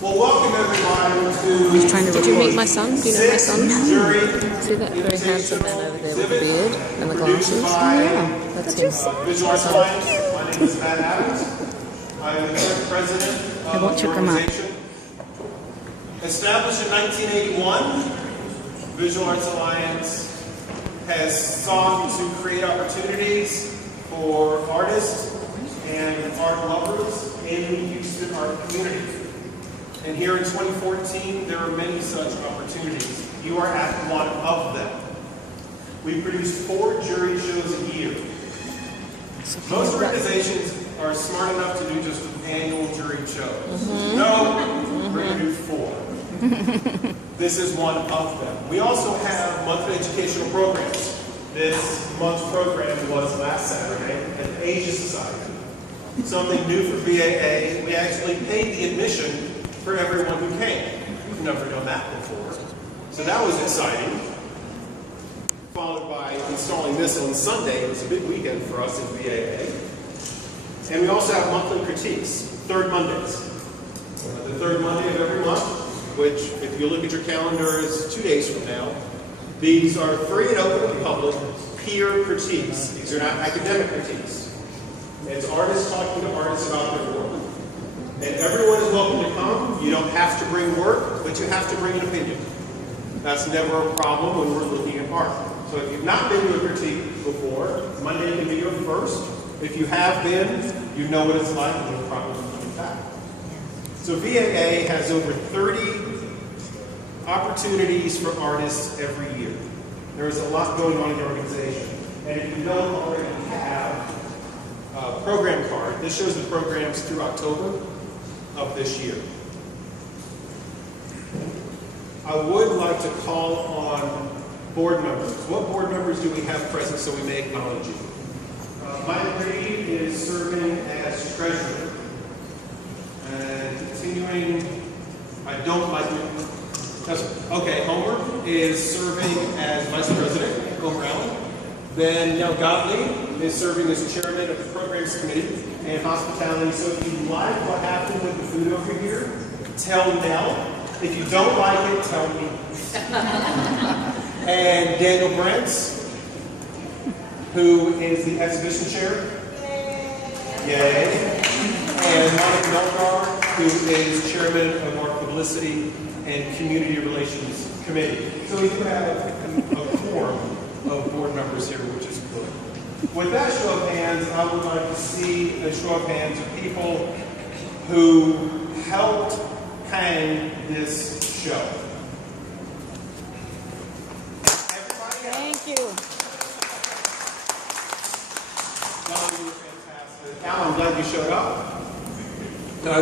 Well, welcome everybody to... He's trying to. Did you meet my son? Do you know my son? Juried, See that very handsome man over there with the beard and the glasses? by That's him. Visual Arts Alliance. My name is Matt Adams. I'm the current president of the organization. Established in 1981, Visual Arts Alliance has sought to create opportunities for artists and art lovers in the Houston art community. And here in 2014, there are many such opportunities. You are at one of them. We produce 4 juried shows a year. Most organizations are smart enough to do just annual juried shows. No, we're going to do 4. This is one of them. We also have monthly educational programs. This month's program was last Saturday at the Asia Society. Something new for VAA. We actually paid the admission for everyone who came. We've never done that before. So that was exciting. Followed by installing this on Sunday. It was a big weekend for us in VAA. And we also have monthly critiques, third Mondays. The third Monday of every month, which if you look at your calendar is 2 days from now. These are free and open to the public, peer critiques. These are not academic critiques. It's artists talking to artists about their work. And everyone is welcome to come. You don't have to bring work, but you have to bring an opinion. That's never a problem when we're looking at art. So if you've not been to a critique before, Monday can be your first. If you have been, you know what it's like, and you'll probably come back. So VAA has over 30 opportunities for artists every year. There is a lot going on in the organization. And if you don't already have a program card, this shows the programs through October of this year. I would like to call on board members. What board members do we have present so we may acknowledge you? Mike Reed is serving as treasurer. And continuing, I don't like it. Okay, Homer is serving as vice president, Homer Allen. Then Nell Gottlieb is serving as chairman of the programs committee and hospitality. So if you like what happened with the food over here, tell Nell. If you don't like it, tell me. And Daniel Brentz, who is the exhibition chair. Yay. And Monica Melgar, who is chairman of our publicity and community relations committee. So we do have a quorum of board members here, which is good. With that show of hands, I would like to see a show of hands of people who helped hang this show. Everybody else. Thank you. Don, you were fantastic. Al, I'm glad you showed up.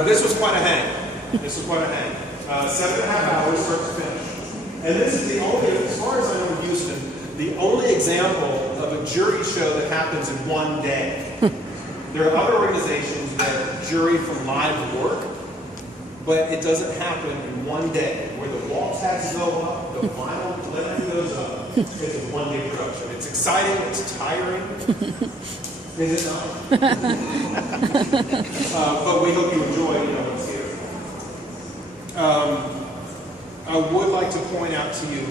This was quite a hang. This was quite a hang. 7.5 hours start to finish. And this is the only, as far as I know in Houston, the only example of a jury show that happens in one day. There are other organizations that jury from live work, but it doesn't happen in one day, where the wall tags go up, the vinyl lettering goes up. It's a one-day production. It's exciting, it's tiring. Is it not? But we hope you enjoy what's here. I would like to point out to you,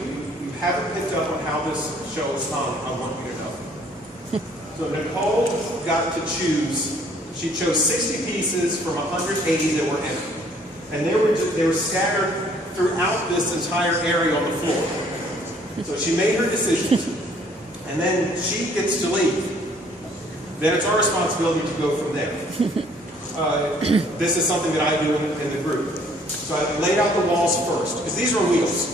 you haven't picked up on how this show is hung. I want you to know. So Nicole got to choose. She chose 60 pieces from 180 that were in it. And they were scattered throughout this entire area on the floor. So she made her decisions. And then she gets to leave. Then it's our responsibility to go from there. This is something that I do in the group. So I laid out the walls first, because these are wheels.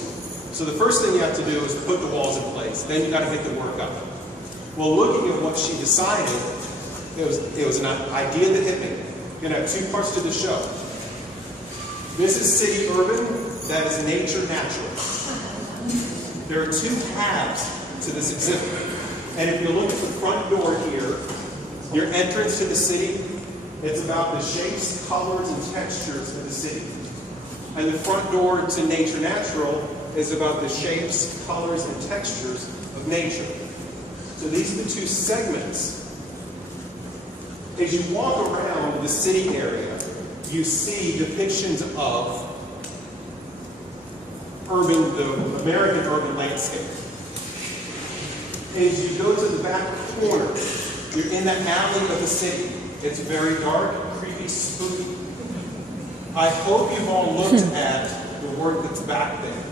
So the first thing you have to do is put the walls in place. Then you got to get the work up. Well, looking at what she decided, it was an idea that hit me. You're going to have 2 parts to the show. This is city urban, that is nature natural. There are 2 halves to this exhibit. And if you look at the front door here, your entrance to the city, it's about the shapes, colors, and textures of the city. And the front door to nature natural is about the shapes, colors, and textures of nature. So these are the 2 segments. As you walk around the city area, you see depictions of the American urban landscape. As you go to the back corner, you're in the alley of the city. It's very dark, creepy, spooky. I hope you've all looked at the work that's back there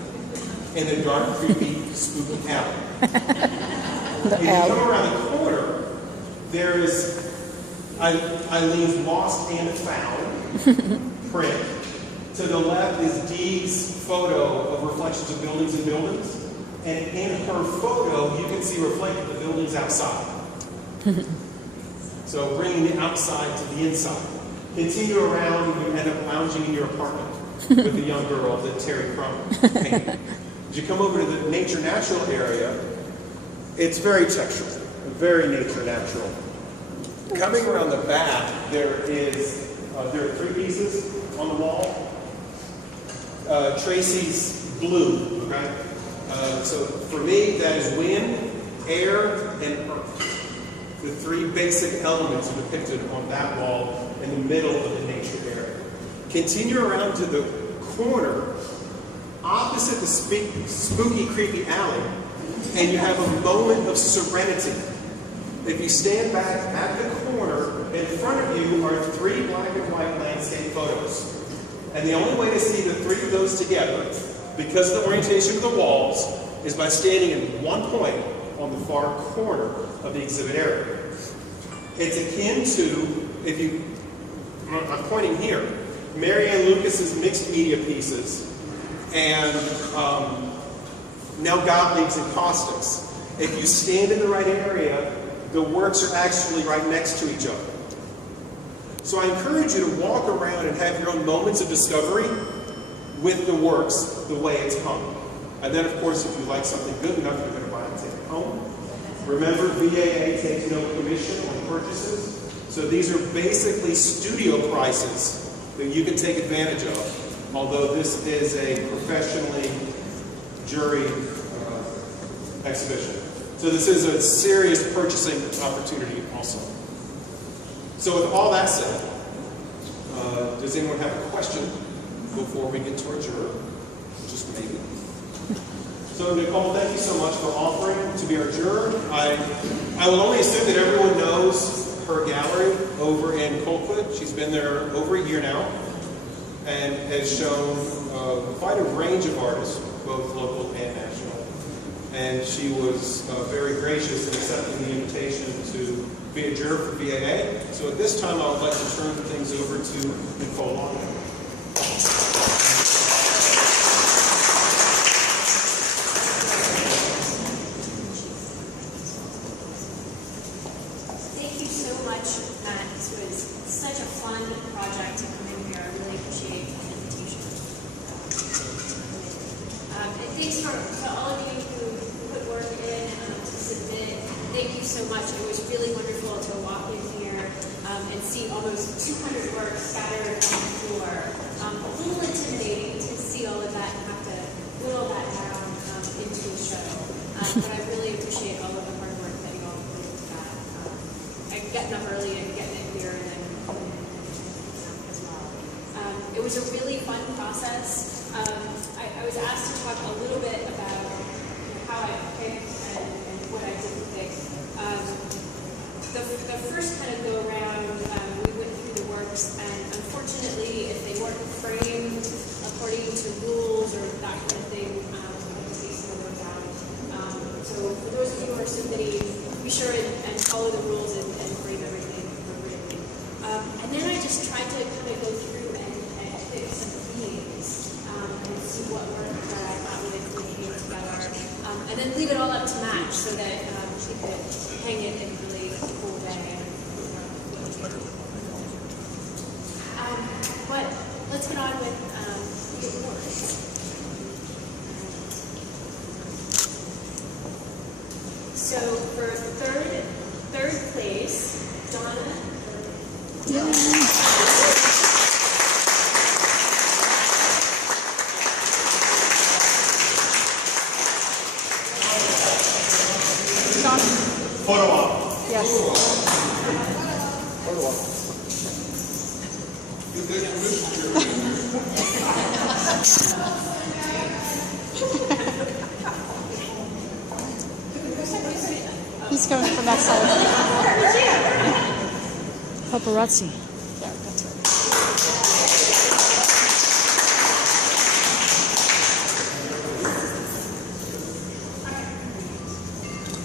in the dark, creepy, spooky alley. If you come around the corner, there is Eileen's Lost and Found print. To the left is Dee's photo of reflections of buildings and buildings. And in her photo, you can see reflected the buildings outside. So bringing the outside to the inside. Continue around and you end up lounging in your apartment with the young girl that Terry Crumb painted. As you come over to the nature natural area, it's very textural, very nature natural. Coming around the back, there are 3 pieces on the wall. Tracy's blue, okay? So for me, that is wind, air, and earth. The 3 basic elements are depicted on that wall in the middle of the nature area. Continue around to the corner, opposite the spooky, creepy alley, and you have a moment of serenity. If you stand back at the corner, in front of you are 3 black and white landscape photos. And the only way to see the 3 of those together, because of the orientation of the walls, is by standing in one point on the far corner of the exhibit area. It's akin to, I'm pointing here, Mary Ann Lucas's mixed media pieces and Nell Gottlieb's and Caustics. If you stand in the right area, the works are actually right next to each other. So I encourage you to walk around and have your own moments of discovery with the works the way it's hung. And then, of course, if you like something good enough, you're going to buy it and take it home. Remember, VAA takes no commission on purchases. So these are basically studio prices that you can take advantage of, although this is a professionally juried exhibition. So this is a serious purchasing opportunity also. So with all that said, does anyone have a question before we get to our juror? Just maybe. So Nicole, thank you so much for offering to be our juror. I will only assume that everyone knows her gallery over in Colquitt. She's been there over a year now and has shown quite a range of artists, both local and national. And she was very gracious in accepting the invitation to be a juror for VAA. So at this time, I would like to turn things over to Nicole Longnecker. Thank you so much, Matt. This was such a fun project to come in here. I really appreciate the invitation. And thanks for all of you who put work in to submit. Thank you so much. It was really wonderful to walk in here and see almost 200 works scattered on the floor. A little intimidating to see all of that and have to whittle that down into a show. But I really appreciate all of the hard work that you all put into that. Getting up early and getting it here and then as well. It was a really fun process. I was asked to talk a little bit about how I picked and what I didn't pick. The first kind of go around, we went through the works, and unfortunately, if they weren't framed according to rules or that kind of thing, we had to take some of those out. So for those of you who are submitting, be sure and follow the rules and frame everything appropriately. And then I just tried to kind of go through and pick some themes and see what work that I thought really came together. And then leave it all up to Matt so that she could hang it in a really cool way. But let's get on with the awards. So for third place, Donna. Photo op. Yes. Photo op. He's coming from that side. Paparazzi. Yeah, that's right.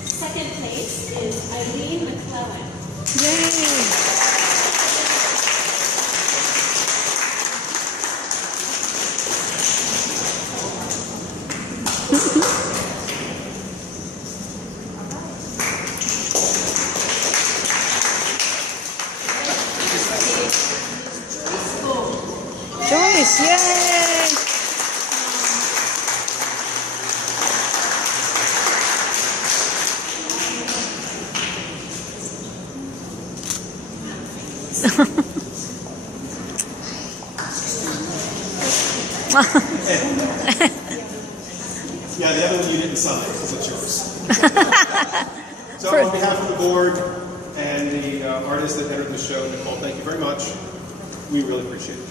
Second place is Eileen McClellan. Yay! Joyce, yay! Yeah, the other one you didn't sign because it's yours. So on behalf of the board and the artists that entered the show, Nicole, thank you very much. We really appreciate it.